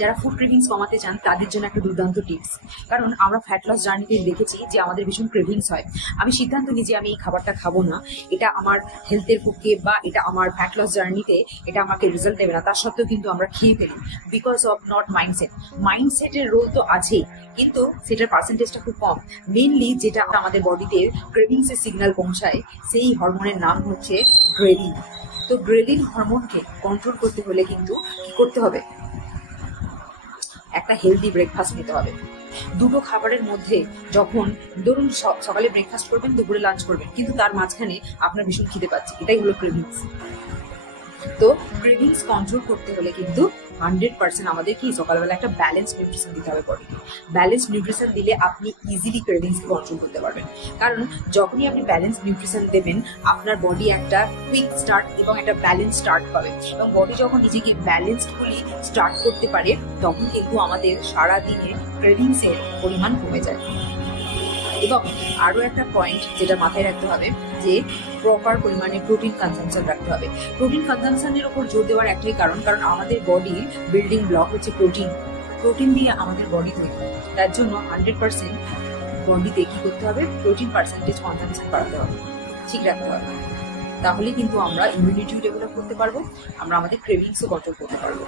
যারা food cravings কমাতে চান তাদের জন্য একটা দুর্দান্ত টিপস। কারণ আমরা ফ্যাট লস জার্নিতে দেখেছি যে আমাদের ভীষণ ক্রেভিংস হয়। আমি সিদ্ধান্ত নিই যে আমি এই খাবারটা খাবো না, এটা আমার হেলথের পক্ষে বা এটা আমার ফ্যাট লস জার্নিতে এটা আমাকে রেজাল্ট দেবে না, তার সত্ত্বেও কিন্তু আমরা খেয়ে ফেলি বিকজ অফ নট মাইন্ডসেটের রোল তো আছেই, কিন্তু সেটার পার্সেন্টেজটা খুব কম। মেনলি যেটা আমাদের বডিতে ক্রেভিংসের সিগন্যাল পৌঁছায় সেই হরমোনের নাম হচ্ছে গ্রেলিন। তো গ্রেলিন হরমোনকে কন্ট্রোল করতে হলে কিন্তু কি করতে হবে, একটা হেলদি ব্রেকফাস্ট নিতে হবে। দুটো খাবারের মধ্যে যখন ধরুন সকালে ব্রেকফাস্ট করবেন, দুপুরে লাঞ্চ করবেন, কিন্তু তার মাঝখানে আপনার ভীষণ খিদে পাচ্ছে, এটাই হলো ক্রেভিংস। তো ক্রেভিংস কন্ট্রোল করতে হলে কিন্তু 100% আমাদের কি সকালবেলা একটা ব্যালেন্স নিউট্রিশন দিতে হবে বডিকে। ব্যালেন্স নিউট্রিশন দিলে আপনি ইজিলি ক্রেভিংসকে কন্ট্রোল করতে পারবেন। কারণ যখনই আপনি ব্যালেন্স নিউট্রিশন দেবেন, আপনার বডি একটা কুইক স্টার্ট এবং একটা ব্যালেন্স স্টার্ট পাবে, এবং বডি যখন নিজেকে ব্যালেন্সডফুলি স্টার্ট করতে পারে তখন কিন্তু আমাদের সারা দিনে ক্রেভিংসের পরিমাণ কমে যায়। এবং আরও একটা পয়েন্ট যেটা মাথায় রাখতে হবে যে প্রপার পরিমাণে প্রোটিন কনজাম্পশন রাখতে হবে। প্রোটিন কনজাম্পশনের ওপর জোর দেওয়ার একটাই কারণ আমাদের বডির বিল্ডিং ব্লক হচ্ছে প্রোটিন দিয়ে আমাদের বডি তৈরি। তার জন্য 100% বডিতে কি করতে হবে, প্রোটিন পার্সেন্টেজ কনজাম্পশন বাড়াতে হবে, ঠিক রাখতে হবে। তাহলে কিন্তু আমরা ইমিউনিটিও ডেভেলপ করতে পারবো, আমরা আমাদের ক্রেভিংসও কন্ট্রোল করতে পারবো।